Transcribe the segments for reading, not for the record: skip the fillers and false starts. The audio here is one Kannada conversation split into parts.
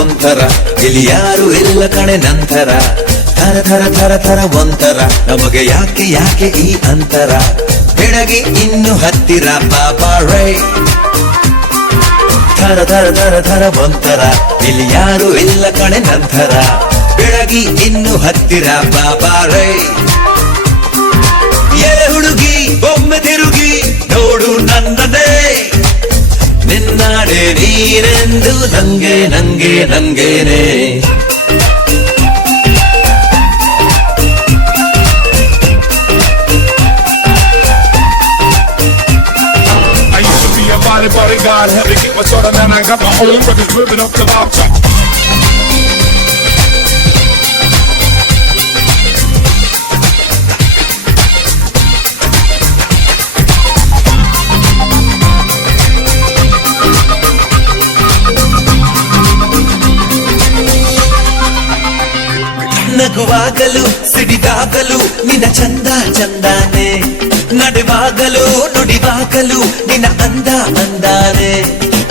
ಒಂಥರ ಇಲ್ಲಿ ಯಾರು ಇಲ್ಲ ಕಣೆ ನಂತರ ಥರ ಥರ ಥರ ಥರ ಒಂಥರ ನಮಗೆ ಯಾಕೆ ಯಾಕೆ ಈ ಅಂತರ ಬೆಳಗ್ಗೆ ಇನ್ನು ಹತ್ತಿರ ಬಾಬಾ ರೈ ಥರ ಥರ ಥರ ಥರ ಒಂಥರ ಇಲ್ಲಿ ಯಾರು ಇಲ್ಲ ಕಣೆ ನಂತರ ಬೆಳಗ್ಗೆ ಇನ್ನು ಹತ್ತಿರ ಬಾಬಾ ರೈ ಎಲೆ ಹುಡುಗಿ ಒಮ್ಮೆ ತಿರುಗಿ ನೋಡು ನನ್ನದೇ ನಿನ್ನಾಡೆ ನೀನೆಂದು ನಂಗೆ ನಂಗೆ ನಂಗೇನೆ Bodyguard, help me get my soda, man. I got my own records ripping up the voucher. ನಗುವಾಗಲು ಸಿಡಿದಾಗಲು ನಿನ್ನ ಚಂದ ಚಂದಾನೆ ನಡೆವಾಗಲು ನುಡಿವಾಗಲು ನಿನ್ನ ಅಂದ ಅಂದಾನೆ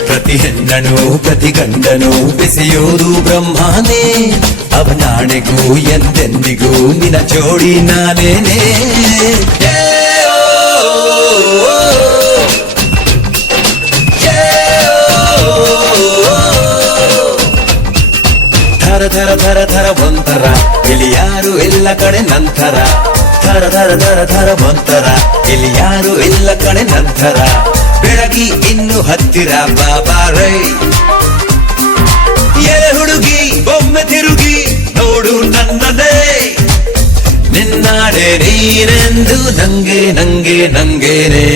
ಪ್ರತಿ ಹೆಣ್ಣನು ಪ್ರತಿ ಗಂಡನು ಬೆಸೆಯೋದು ಬ್ರಹ್ಮಾನೇ ಅವನಾಣೆಗೂ ಎಂದೆಂದಿಗೂ ನಿನ್ನ ಜೋಡಿ ನಾನೇನೆ ಥರ ಥರ ಥರ ಥರ ಒಂಥರ ಇಲ್ಲಿ ಯಾರು ಇಲ್ಲ ಕಡೆ ನಂತರ ಥರ ಥರ ಥರ ಥರ ಒಂಥರ ಇಲ್ಲಿ ಯಾರು ಇಲ್ಲ ಕಡೆ ನಂತರ ಬೆಳಗಿ ಇನ್ನು ಹತ್ತಿರ ಬಾಬಾ ರೈ ಎಲೆ ಹುಡುಗಿ ಒಮ್ಮೆ ತಿರುಗಿ ನೋಡು ನನ್ನದೇ ನಿನ್ನಾಡೆ ನೀನೆಂದು ನಂಗೆ ನಂಗೆ ನಂಗೇನೆ